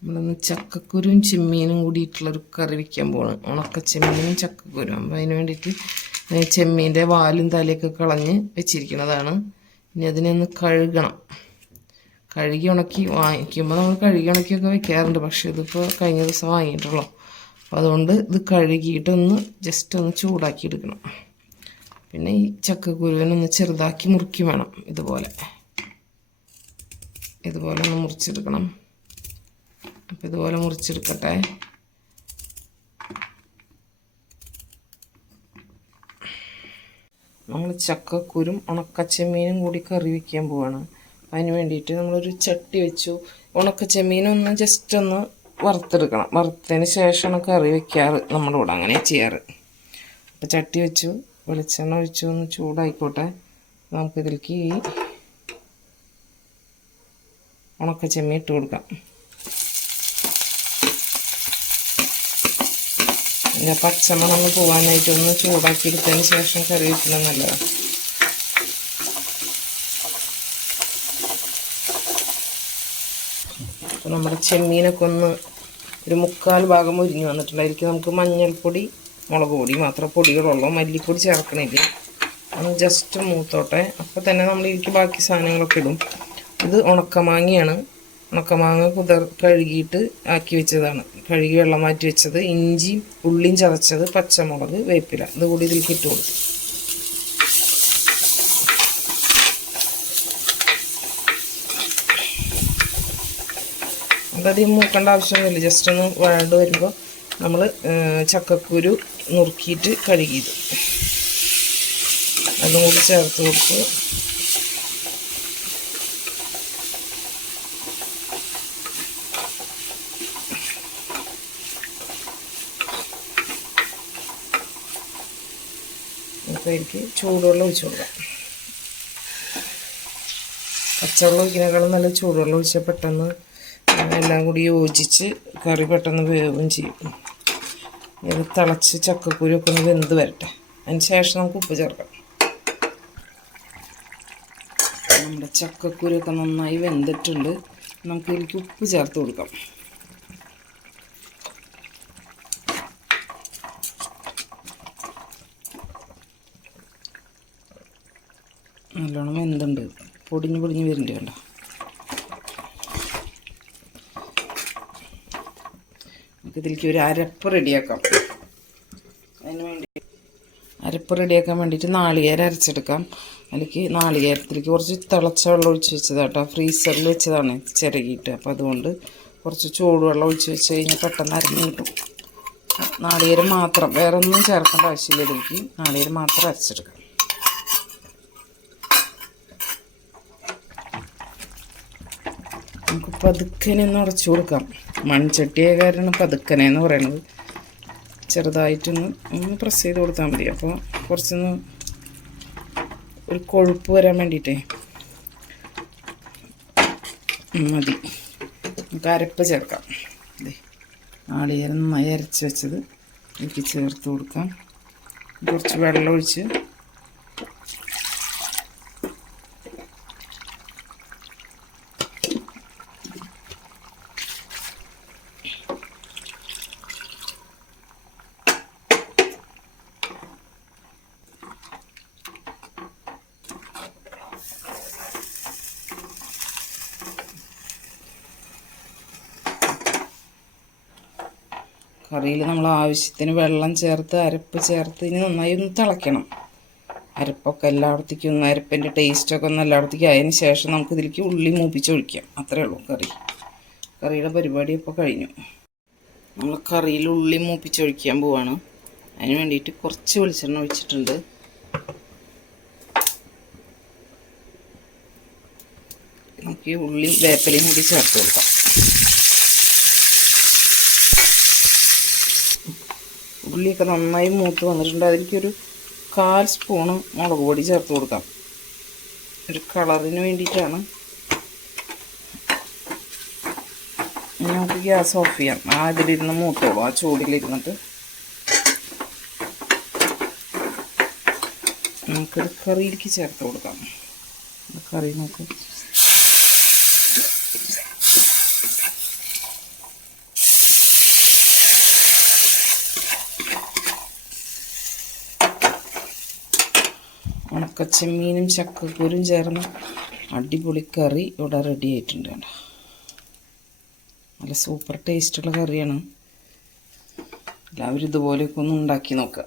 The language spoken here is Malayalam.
നമ്മളൊന്ന് ചക്കക്കുരുവും ചെമ്മീനും കൂടിയിട്ടുള്ളൊരു കറി വയ്ക്കാൻ പോകണം. ഉണക്ക ചെമ്മീനും ചക്കക്കുരും. അപ്പോൾ അതിന് വേണ്ടിയിട്ട് ചെമ്മീൻ്റെ വാലും തലയൊക്കെ കളഞ്ഞ് വെച്ചിരിക്കുന്നതാണ്. ഇനി അതിനൊന്ന് കഴുകണം. കഴുകി ഉണക്കി വാങ്ങിക്കുമ്പോൾ നമ്മൾ കഴുകി ഉണക്കിയൊക്കെ വെക്കാറുണ്ട്. പക്ഷേ ഇതിപ്പോൾ കഴിഞ്ഞ ദിവസം വാങ്ങിയിട്ടുള്ളൂ. അപ്പോൾ അതുകൊണ്ട് ഇത് കഴുകിയിട്ടൊന്ന് ജസ്റ്റ് ഒന്ന് ചൂടാക്കി എടുക്കണം. പിന്നെ ഈ ചക്കക്കുരുവിനൊന്ന് ചെറുതാക്കി മുറിക്കും വേണം. ഇതുപോലെ ഒന്ന് മുറിച്ചെടുക്കണം. അപ്പോൾ ഇതുപോലെ മുറിച്ചെടുക്കട്ടെ. നമ്മൾ ചക്കക്കുരും ഉണക്കച്ചെമ്മീനും കൂടി കറി വയ്ക്കാൻ പോവാണ്. അതിന് വേണ്ടിയിട്ട് നമ്മളൊരു ചട്ടി വെച്ചു. ഉണക്കച്ചെമ്മീനൊന്ന് ജസ്റ്റ് ഒന്ന് വറുത്തെടുക്കണം. വറുത്തതിന് ശേഷമാണ് കറി വയ്ക്കാറ്. നമ്മുടെ കൂടെ അങ്ങനെ ചെയ്യാറ്. അപ്പോൾ ചട്ടി വെച്ചു, വെളിച്ചെണ്ണ ഒഴിച്ചു, ഒന്ന് ചൂടായിക്കോട്ടെ. നമുക്കിതിലേക്ക് ഈ ഉണക്കച്ചെമ്മീൻ ഇട്ട് കൊടുക്കാം. പിന്നെ പച്ചമണം പോകാനായിട്ട് ഒന്ന് ചൂടാക്കി എടുത്തതിന് ശേഷം കറി വയ്ക്കുന്നത് നല്ലതാണ്. അപ്പോൾ നമ്മുടെ ചെമ്മീനൊക്കെ ഒന്ന് ഒരു 1/4 ഭാഗം മുരിഞ്ഞ് വന്നിട്ടുണ്ട്. അതിലേക്ക് നമുക്ക് മഞ്ഞൾപ്പൊടി, മുളക് പൊടി മാത്രം പൊടികളുള്ളൂ. മല്ലിപ്പൊടി ചേർക്കണില്ല. ഒന്ന് ജസ്റ്റ് മൂത്തോട്ടെ. അപ്പോൾ തന്നെ നമ്മളിതിലേക്ക് ബാക്കി സാധനങ്ങളൊക്കെ ഇടും. ഇത് ഉണക്കമാങ്ങയാണ്. ഉണക്കമാങ്ങ കഴുകിയിട്ട് ആക്കി വെച്ചതാണ്. കഴുകി വെള്ളം മാറ്റി വെച്ചത്. ഇഞ്ചിയും ഉള്ളിയും ചതച്ചത്, പച്ചമുളക്, വേപ്പില ഇതുകൂടി ഇതിലേക്ക് ഇട്ട് കൊടുക്കും. അതധികം മൂക്കേണ്ട ആവശ്യമൊന്നുമില്ല. ജസ്റ്റ് ഒന്ന് വഴണ്ട് വരുമ്പോൾ നമ്മൾ ചക്കക്കുരു നുറുക്കിയിട്ട് കഴുകിയത് അതും കൂടി ചേർത്ത് കൊടുത്ത് അപ്പോൾ എനിക്ക് ചൂടുവെള്ളം ഒഴിച്ചു കൊടുക്കാം. പച്ചവെള്ളം ഒഴിക്കുന്നതിനേക്കാളും നല്ല ചൂടുവെള്ളം ഒഴിച്ചാൽ പെട്ടെന്ന് എല്ലാം കൂടി യോജിച്ച് കറി പെട്ടെന്ന് വേവുകയും ചെയ്യും. ഇത് തിളച്ച് ചക്കക്കുരുവൊക്കെ ഒന്ന് വെന്ത് വരട്ടെ. അതിന് ശേഷം നമുക്ക് ഉപ്പ് ചേർക്കാം. നമ്മുടെ ചക്കക്കുരുവൊക്കെ നന്നായി വെന്തിട്ടുണ്ട്. നമുക്ക് ഇതിലേക്ക് ഉപ്പ് ചേർത്ത് കൊടുക്കാം. നല്ലോണം വെന്തുണ്ട്. പൊടിഞ്ഞ് വരുന്നുണ്ട് കണ്ടോ. നമുക്കിതിലേക്ക് ഒരു അരപ്പ് റെഡിയാക്കാം. അതിന് വേണ്ടി അരപ്പ് റെഡിയാക്കാൻ വേണ്ടിയിട്ട് നാളികേരം അരച്ചെടുക്കാം. അതിലേക്ക് നാളികേരത്തിലേക്ക് കുറച്ച് തിളച്ച വെള്ളം ഒഴിച്ച് വെച്ചതാട്ടോ. ഫ്രീസറിൽ വെച്ചതാണ് ചിരകിയിട്ട്. അപ്പോൾ അതുകൊണ്ട് കുറച്ച് ചൂടുവെള്ളം ഒഴിച്ച് വെച്ച് കഴിഞ്ഞാൽ പെട്ടെന്ന് അരഞ്ഞ് കിട്ടും. നാളികേരം മാത്രം, വേറെ ഒന്നും ചേർക്കേണ്ട ആവശ്യമില്ല. ഇതിലേക്ക് നാളികേരം മാത്രം അരച്ചെടുക്കാം. നമുക്ക് പതുക്കനെ ഒന്ന് ഉടച്ചു കൊടുക്കാം. മൺചട്ടിയായ കാരണം പതുക്കനെ എന്ന് പറയുന്നത്. ചെറുതായിട്ടൊന്ന് പ്രസ് ചെയ്ത് കൊടുത്താൽ മതി. അപ്പോൾ കുറച്ചൊന്ന് ഒരു കൊഴുപ്പ് വരാൻ വേണ്ടിയിട്ടേ മതി. നമുക്ക് അരപ്പ് ചേർക്കാം. നാളികേരം നന്നായി അരച്ച് വെച്ചത് എനിക്ക് ചേർത്ത് കൊടുക്കാം. കുറച്ച് വെള്ളം ഒഴിച്ച് കറിയിൽ നമ്മൾ ആവശ്യത്തിന് വെള്ളം ചേർത്ത് അരപ്പ് ചേർത്ത് ഇനി നന്നായി ഒന്ന് തിളയ്ക്കണം. അരപ്പൊക്കെ എല്ലായിടത്തേക്കും ഒന്ന്, അരപ്പിൻ്റെ ടേസ്റ്റൊക്കെ ഒന്ന് എല്ലായിടത്തേക്കും ആയതിന് ശേഷം നമുക്ക് ഇതിലേക്ക് ഉള്ളി മൂപ്പിച്ചൊഴിക്കാം. അത്രയേ ഉള്ളൂ കറിയുടെ പരിപാടി ഇപ്പോൾ കഴിഞ്ഞു. നമ്മൾ കറിയിൽ ഉള്ളി മൂപ്പിച്ചൊഴിക്കാൻ പോവാണ്. അതിന് വേണ്ടിയിട്ട് കുറച്ച് വെളിച്ചെണ്ണ ഒഴിച്ചിട്ടുണ്ട്. നമുക്ക് ഈ ഉള്ളി വേപ്പിലയും കൂടി ചേർത്ത് കൊടുക്കാം. ഉള്ളിയൊക്കെ നന്നായി മൂത്ത് വന്നിട്ടുണ്ട്. അതിലേക്കൊരു 1/4 സ്പൂണ് മുളക് പൊടി ചേർത്ത് കൊടുക്കാം. ഒരു കളറിന് വേണ്ടിയിട്ടാണ്. നമുക്ക് ഗ്യാസ് ഓഫ് ചെയ്യാം. അതിലിരുന്ന് മൂത്തോളൂ, ആ ചൂടിലിരുന്നിട്ട്. നമുക്കൊരു കറിയിലേക്ക് ചേർത്ത് കൊടുക്കാം. കറി നോക്ക്. ഉണക്കച്ചെമ്മീനും ചക്കക്കുരും ചേർന്ന് അടിപൊളി കറി ഇവിടെ റെഡി ആയിട്ടുണ്ട് കേട്ടോ. നല്ല സൂപ്പർ ടേസ്റ്റുള്ള കറിയാണ്. എല്ലാവരും ഇതുപോലെയൊക്കെ ഒന്ന് ഉണ്ടാക്കി നോക്കുക.